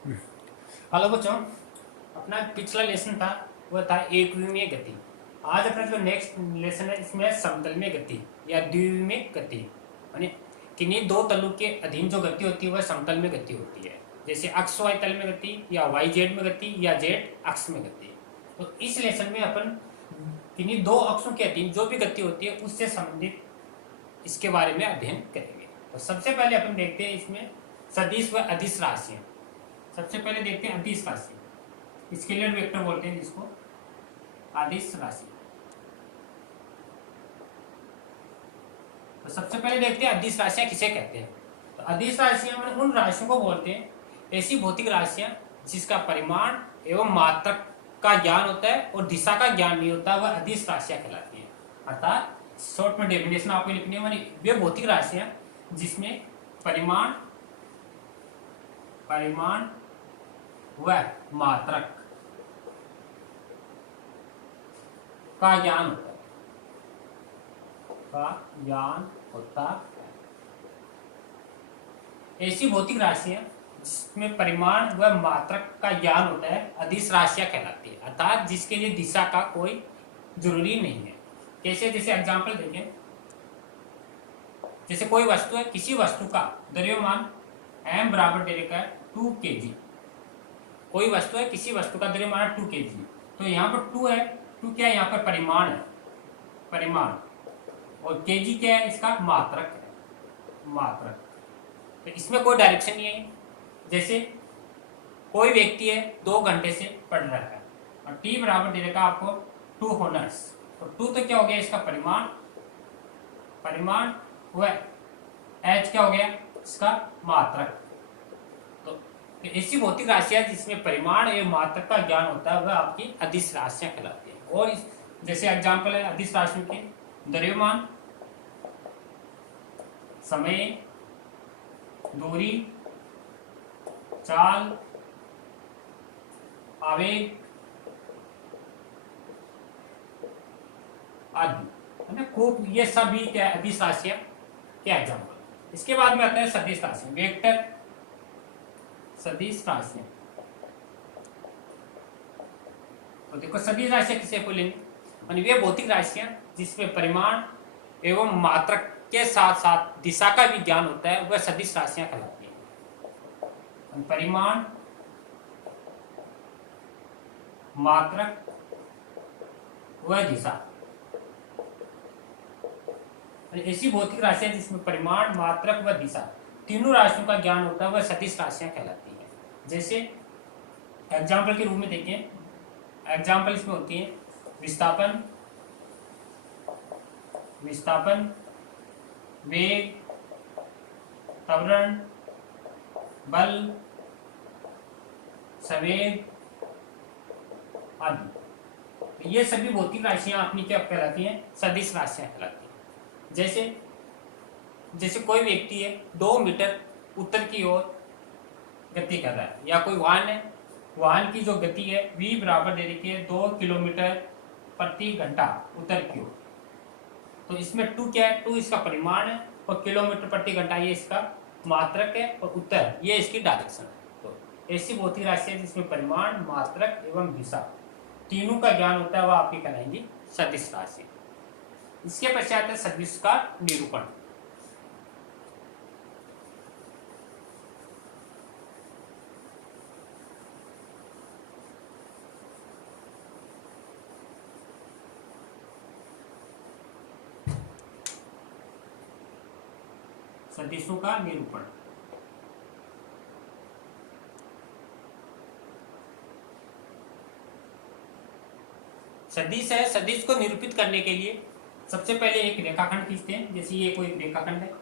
Hello बच्चों, अपना पिछला लेसन था वो था एकविमीय गति। आज अपना जो नेक्स्ट लेसन है इसमें समतलमीय गति या द्विविमीय गति, यानी किन्हीं दो तलों के अधीन जो गति होती है वह समतल में गति होती है। जैसे अक्ष वाई तल में गति या वाई जेड में गति या जेड अक्ष में गति। तो इस लेसन में अपन किन्हीं दो अक्षों के अधीन जो भी गति होती है उससे संबंधित इसके बारे में अध्ययन करेंगे। तो सबसे पहले अपन देखते हैं इसमें सदिश व अदिश राशियां। सबसे पहले देखते हैं अदिश राशि, स्केलर वेक्टर बोलते हैं जिसको, अदिश राशि। तो सबसे पहले देखते हैं अदिश राशियां किसे कहते हैं। तो अदिश राशियां में उन राशियों को बोलते हैं, ऐसी भौतिक राशियां जिसका परिमाण एवं मात्रक का ज्ञान होता है और दिशा का ज्ञान नहीं होता, वह अदिश राशियां कहलाती हैं। अर्थात शॉर्ट में डेफिनेशन आपको लिखनी है, वे भौतिक राशियां जिसमें परिमाण व मात्रक का ज्ञान होता है। ऐसी भौतिक राशियां जिसमें परिमाण व मात्रक का ज्ञान होता है अदिश राशियां कहलाती है, अर्थात जिसके लिए दिशा का कोई जरूरी नहीं है। कैसे? जैसे एग्जांपल देखें, जैसे कोई वस्तु है, किसी वस्तु का द्रव्यमान m बराबर दे रखा है 2 kg। कोई वस्तु है, किसी वस्तु का द्रव्यमान 2 kg, तो यहाँ पर 2 है, 2 क्या है? यहाँ पर परिमाण है, परिमाण, और kg क्या है? इसका मात्रक है, मात्रक। तो इसमें कोई डायरेक्शन नहीं है। जैसे कोई व्यक्ति है 2 घंटे से पढ़ रहा है और t बराबर दे रखा आपको 2 हॉनर्स, तो 2 तो क्या हो गया? इसका परिमाण, परिमाण हुआ, h क्या हो गया? इसका मात्रक। तो ऐसी भौतिक राशियां जिसमें परिमाण एवं मात्रक का ज्ञान होता है वह आपकी अदिश राशियां कहलाती है। और जैसे एग्जांपल है अदिश राशियों के, द्रव्यमान, समय, दूरी, चाल, आवेग आदि, है ना, खूब, ये सभी क्या अदिश राशियां क्या एग्जांपल। इसके बाद में आता है सदिश राशियां, वेक्टर सदिश राशियां। तो देखो सदिश राशियां किसे बोलेंगे? वे भौतिक राशियां जिसमें परिमाण एवं मात्रक के साथ साथ दिशा का भी ज्ञान होता है वह सदिश राशियां कहलाती हैं। परिमाण, मात्रक व दिशा, ऐसी भौतिक राशियां जिसमें परिमाण, मात्रक व दिशा तीनों राशियों का ज्ञान होता है वह सदिश राशियां कहलाती हैं। जैसे एग्जाम्पल के रूप में देखें, एग्जाम्पल इसमें होती है विस्थापन, विस्थापन, वेग, त्वरण, बल, संवेग आदि। ये सभी भौतिक राशियां अपनी क्या कहलाती हैं? सदिश राशियां कहलाती हैं। जैसे कोई व्यक्ति है 2 मीटर उत्तर की ओर गति कर रहा है, या कोई वाहन है, वाहन की जो गति है v बराबर दे रखी है 2 किलोमीटर प्रति घंटा उत्तर की ओर। तो इसमें 2 क्या है? 2 इसका परिमाण है और किलोमीटर प्रति घंटा ये इसका मात्रक है, और उत्तर ये इसकी डायरेक्शन है। तो ऐसी भौतिक राशि है जिसमें परिमाण, मात्रक एवं दिशा तीनों का ज्ञान होता है वह आपकी कहलाएंगी सदिश राशि। इसके पश्चात है सदिश का निरूपण। सदिशों का निरूपण। सदिश है, सदिश को निरूपित करने के लिए सबसे पहले एक रेखाखंड खींचते हैं। जैसे ये कोई रेखाखंड है,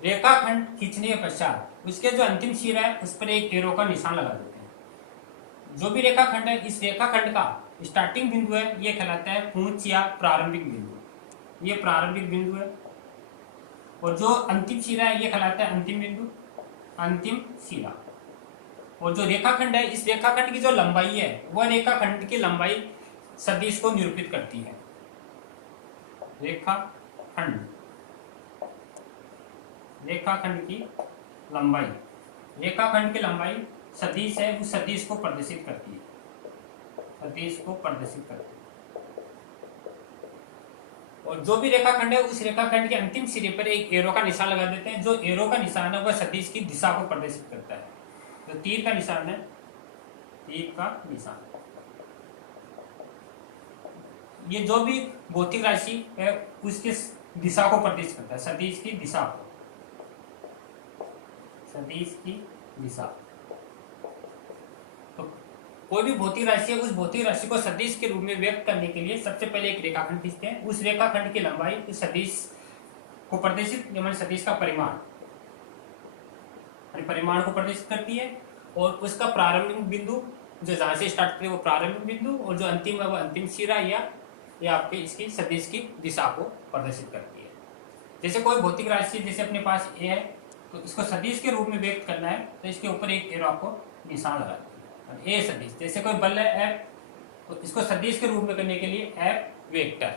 रेखाखंड खींचने के पश्चात उसके जो अंतिम सिरा है उस पर एक एरो का निशान लगा देते हैं। जो भी रेखाखंड है, इस रेखाखंड का स्टार्टिंग बिंदु है ये कहलाता है पूंछ या प्रारंभिक बिंदु, ये प्रारंभिक बिंदु है। और जो अंतिम सिरा है ये कहलाता है अंतिम बिंदु, अंतिम सिरा। और जो रेखाखंड है, इस रेखाखंड की जो लंबाई है वह रेखाखंड की लंबाई सदिश को निरूपित करती है। रेखाखंड, रेखाखंड की लंबाई, रेखाखंड की लंबाई सदिश है उस सदिश को प्रदर्शित करती है, सदिश को प्रदर्शित करती है। और जो भी रेखाखंड है उस रेखाखंड के अंतिम सिरे पर एक एरो का निशान लगा देते हैं। जो एरो का निशान है वह सदिश की दिशा को प्रदर्शित करता है। तो तीर का निशान है, तीर का निशान, ये जो भी भौतिक राशि है उसकी दिशा को प्रदर्शित करता है, सदिश की दिशा को, सदिश की दिशा। तो कोई भी भौतिक राशि है उस भौतिक राशि को सदिश के रूप में व्यक्त करने के लिए सबसे पहले एक रेखाखंड खींचते हैं। उस रेखाखंड की लंबाई उस सदिश को प्रदर्शित, सदिश का परिमाण को प्रदर्शित करती है। और उसका प्रारंभिक बिंदु जो जहां से स्टार्ट करे वो प्रारंभिक बिंदु, और जो अंतिम है वो अंतिम सिरा या आपके इसकी सदिश की दिशा को प्रदर्शित करती है। जैसे कोई भौतिक राशि जैसे अपने पास ए है, तो इसको सदिश के रूप में व्यक्त करना है तो इसके ऊपर एक एरो आपको निशान लगा देना है, ए सदिश। जैसे कोई बल है एफ, तो इसको सदिश के रूप में करने के लिए एफ वेक्टर,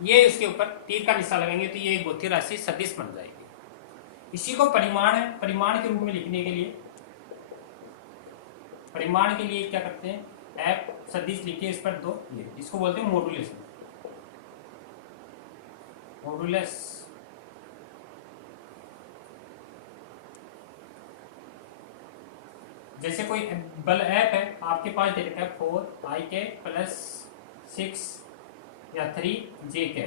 ये इसके ऊपर तीर का निशान लगाएंगे तो ये एक भौतिक राशि सदिश बन जाएगी। इसी को परिमाण है, परिमाण के रूप में लिखने के लिए, परिमाण के लिए क्या करते हैं, एफ सदिश लिखिए इस पर 2, ये इसको बोलते हैं मॉडुलस, मॉडुलस। जैसे कोई बल एफ है, आपके पास दे रखा है 4 आई के प्लस 6 या 3 जे के।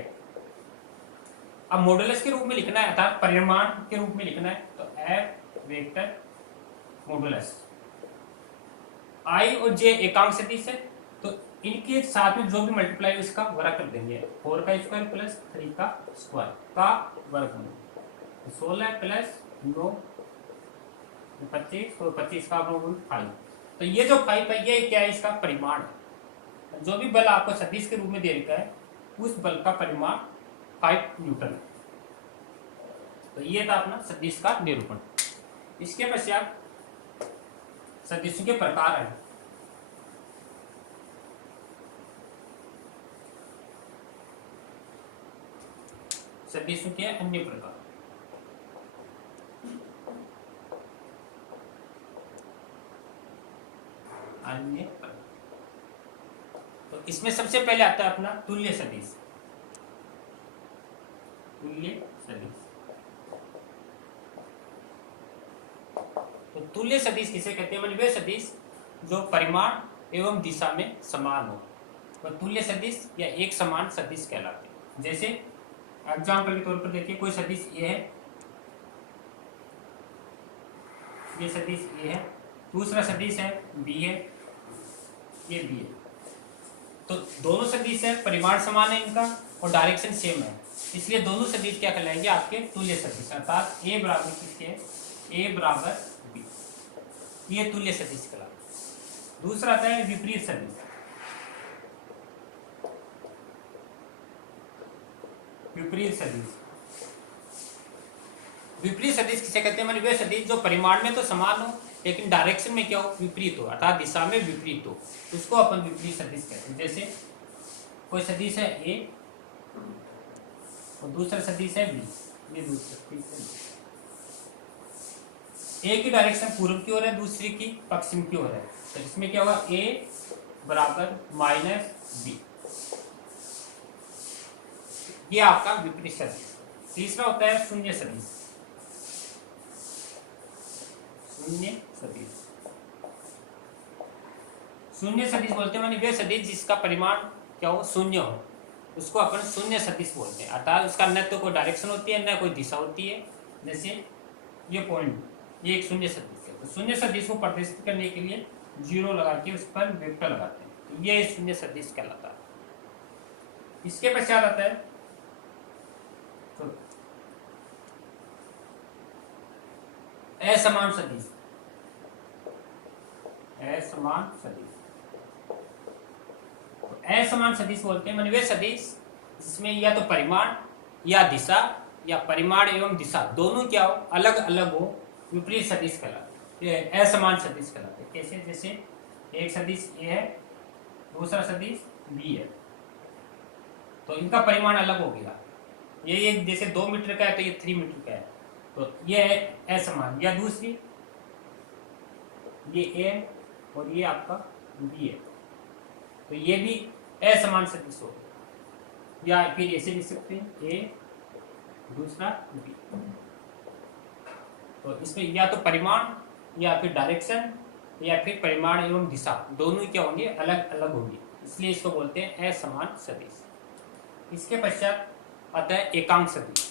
अब मॉडुलस के रूप में लिखना है अर्थात परिमाण के रूप में लिखना है तो एफ वेक्टर मॉडुलस। आई और जे एकांक सदिश है तो इनके साथ में जो भी मल्टीप्लाई उसका वर्ग कर देंगे, 4 का स्क्वायर प्लस 3 का स्क्वायर का वर्गमूल, 16 प्लस 9 25 और 25 का वर्गमूल 5। तो ये जो 5 है ये क्या है, इसका परिमाण है। जो भी बल आपको सदिश के रूप में दे रखा है उस बल का परिमाण 5 न्यूटन है। तो ये था अपना सदिश का निरूपण। इसके पश्चात सदिशों के प्रकार है। सदिशों के अन्य प्रकार, अन्य प्रकार। तो इसमें सबसे पहले आता है अपना तुल्य सदिश, तुल्य सदिश। तो तुल्य सदिश किसे कहते हैं, वे सदिश जो परिमाण एवं दिशा में समान हो, वह तुल्य सदिश या एक समान सदिश कहलाते हैं। जैसे एग्जाम्पल के तौर पर देखिए, कोई सदिश ए है, ये सदिश ए है, दूसरा सदिश है बी है, ये बी है। तो दोनों सदिश है, परिमाण समान है इनका और डायरेक्शन सेम है, इसलिए दोनों सदिश क्या कहलाएंगे, आपके तुल्य सदिश। अर्थात ए बराबर किसके, ए बराबर बी, ये तुल्य सदिश कहलाता है। दूसरा आता है विपरीत सदिश। विपरीत सदिश, विपरीत सदिश किसे कहते हैं, माने वे सदिश जो परिमाण में तो समान हो लेकिन डायरेक्शन में क्या हो, विपरीत हो, अर्थात दिशा में विपरीत हो, उसको अपन विपरीत सदिश कहते हैं। जैसे कोई सदिश है ए और दूसरा सदिश है बी, ये दूसरा ए की डायरेक्शन पूर्व की ओर है, दूसरी की पश्चिम की ओर है, तो इसमें क्या होगा, ए बराबर माइनस बी, ये आपका विपरीत सदिश। तीसरा होता है शून्य सदिश, शून्य सदिश। शून्य सदिश बोलते हैं माने वे सदिश जिसका परिमाण क्या हो, शून्य हो, उसको अपन शून्य सदिश बोलते हैं। अर्थात उसका न तो कोई डायरेक्शन होती है न कोई दिशा होती है। जैसे ये पॉइंट, ये एक शून्य सदिश है, तो शून्य सदिश को प्रदर्शित करने के लिए 0 लगा के उस पर वेक्टर लगाते हैं, तो ये शून्य सदिश कहलाता है। इसके पश्चात आता है असमान सदिश, असमान सदिश। असमान सदिश बोलते हैं माने वे सदिश जिसमें या तो परिमाण या दिशा या परिमाण एवं दिशा दोनों क्या हो, अलग अलग हो, विपरीत सदिश कहलाते हैं, असमान सदिश कहलाते हैं। कैसे, जैसे एक सदिश ए है, दूसरा सदिश बी है, तो इनका परिमाण अलग हो गया, ये जैसे 2 मीटर का है तो ये 3 मीटर का है, तो ये है असमान। या दूसरी ये ए है और ये आपका बी है, तो ये भी असमान सदिश हो, या फिर ऐसे लिख सकते हैं ए दूसरा बी। तो इसमें या तो परिमाण या फिर डायरेक्शन या फिर परिमाण एवं दिशा दोनों क्या होंगे, अलग अलग होंगे, इसलिए इसको बोलते हैं असमान सदिश। इसके पश्चात आता है एकांक सदिश।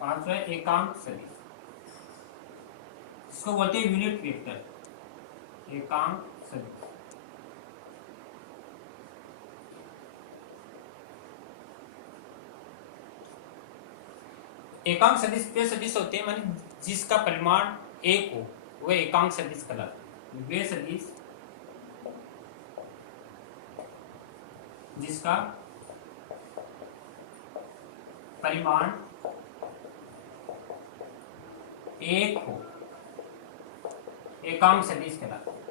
पांचवा है एकांक सदिश, इसको बोलते हैं यूनिट वेक्टर, एकांक सदिश। एकांक सदिश वे सदिश होते हैं माने जिसका परिमाण एक हो, वह एकांक सदिश कहलाते हैं। वे सदिश जिसका परिमाण एक हो, एकांक सदिश कहलाते हैं।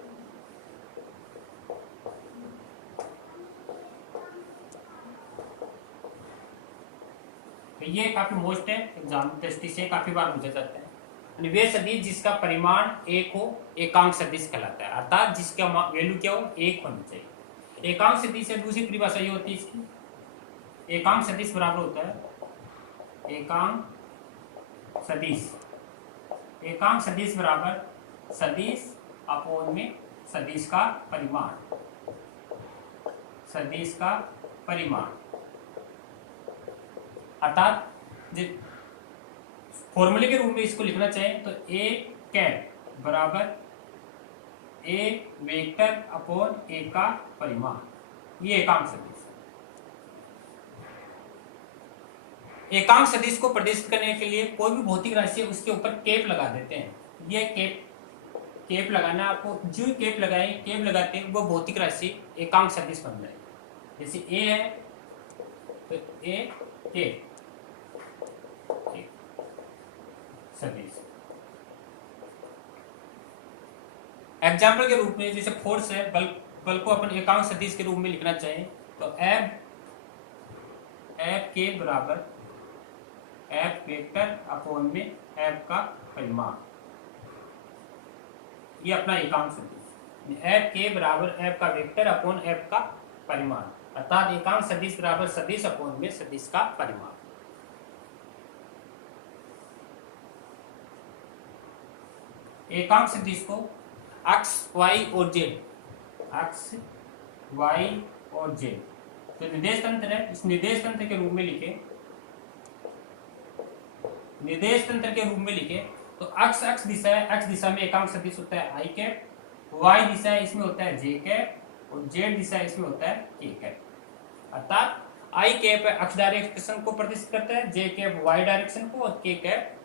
तो ये काफी मोस्ट है, एग्जाम दृष्टि से काफी बार पूछा जाता है। वे सदिश जिसका परिमाण एक हो, एकांक सदिश कहलाता है, अर्थात जिसका वैल्यू क्या हो, एक होनी चाहिए। एकांक सदिश से दूसरी परिभाषा ये होती है इसकी, एकांक सदिश बराबर होता है एकांक सदिश, एकांक सदिश बराबर सदिश अपोन में सदिश का परिमाण, सदिश का परिमाण। अर्थात फॉर्मूले के रूप में इसको लिखना चाहे तो ए कैप बराबर ए वेक्टर अपॉन ए का परिमाण, ये एकांक सदिश। एकांक सदिश को प्रदर्शित करने के लिए कोई भी भौतिक राशि है उसके ऊपर कैप लगा देते हैं। ये कैप लगाना, आपको जो कैप लगाए, कैप लगाते हैं वो भौतिक राशि एकांक सदिश बन जाए। जैसे ए है तो ए कैप सदिश। एग्जाम्पल के रूप में जैसे फोर्स है, बल को अपन एकांक सदिश के रूप में लिखना चाहें तो एफ के बराबर एफ वेक्टर अपॉन में एफ का परिमाण, ये अपना एकांक सदिश। एफ के बराबर एफ का वेक्टर अपॉन एफ का परिमाण, अर्थात एकांक सदिश बराबर सदिश अपॉन में सदिश का परिमाण। एकांक सदिश को एक्स वाई और जेड, एक्स वाई और जेड तो निर्देश तंत्र है, इस निर्देश तंत्र के रूप में लिखे, निर्देश तंत्र के रूप में लिखे तो एक्स एक्स दिशा है, एक्स दिशा में एकांक सदिश होता है आई कैप, वाई दिशा है इसमें होता है जे कैप और जेड दिशा है इसमें होता है के कैप। अर्थात आई कैप एक्स डायरेक्शन को प्रदर्शित करता है, जे कैप वाई डायरेक्शन को और के कैप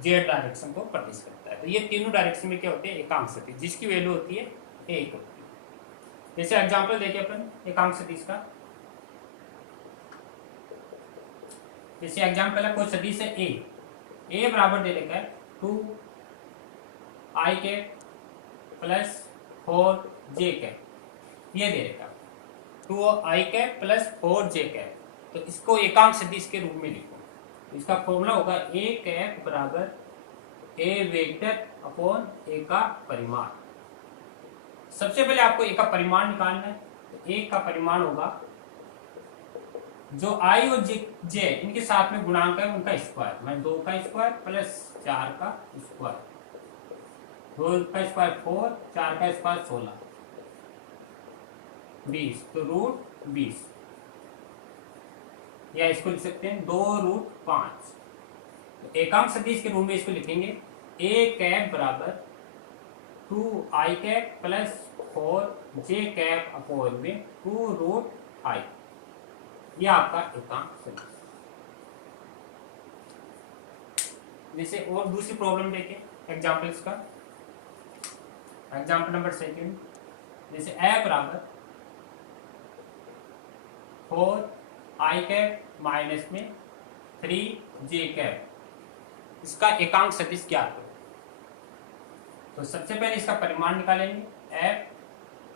जेड डायरेक्शन को प्रदर्शित करता है। तो ये तीनों डायरेक्शन में क्या होते हैं, एकांक सदिश, जिसकी वैल्यू होती है एक होती है। जैसे एग्जांपल देखें अपन एकांक सदिश का, जैसे एग्जांपल है कोई सदिश है ए बराबर दे रखा है 2 आई कैप प्लस 4 जे कैप, ये दे रखा 2 आई कैप प्लस 4 जे कैप, तो इसको एकांक सदिश के रूप में लिखो। इसका फॉर्मूला होगा ए कैप बराबर ए वेक्टर अपॉन ए का परिमाण। सबसे पहले आपको ए का परिमाण निकालना है, तो ए का परिमाण होगा जो आई और जे इनके साथ में गुणांक है उनका स्क्वायर, मैं 2 का स्क्वायर प्लस 4 का स्क्वायर, 2 का स्क्वायर 4, 4 का स्क्वायर 16, 20 तो रूट 20, या इसको लिख सकते हैं 2 रूट 5। तो एकांक सदिश के रूप में इसको लिखेंगे ए कैप बराबर 2 आई कैप प्लस 4 जे कैप अपॉन में 2 रूट आई, ये आपका एकांक सदिश। जैसे और दूसरी प्रॉब्लम देखें एग्जांपल्स का, एग्जांपल नंबर 2, जैसे ए बराबर 4 आई कैप माइनस में 3 जे कैप, इसका एकांक सदिश क्या है। तो सबसे पहले इसका परिमाण निकालेंगे, एफ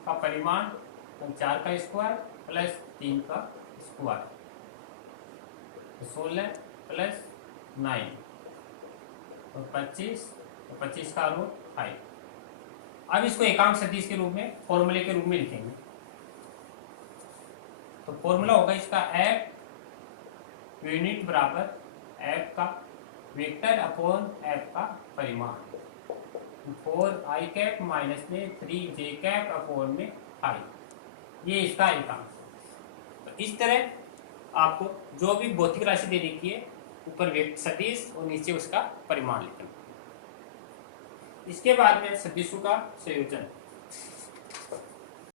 का परिमाण 4 का स्क्वायर प्लस 3 का स्क्वायर, स्क्वायर, 16 प्लस 9 और 25 और 25 का रूट 5। अब इसको एकांक सदिश के रूप में फॉर्मूले के रूप में लिखेंगे। तो फॉर्मूला होगा इसका एफ यूनिट बराबर एफ का वेक्टर अपॉन एफ का परिमाण, 4i कैप माइनस में 3j कैप अपॉन में 5, ये इसका एकांक। तो इस तरह आपको जो भी भौतिक राशि दे रखी है ऊपर वेक्टर सदिश और नीचे उसका परिमाण लिखना। इसके बाद में सदिशों का संयोजन।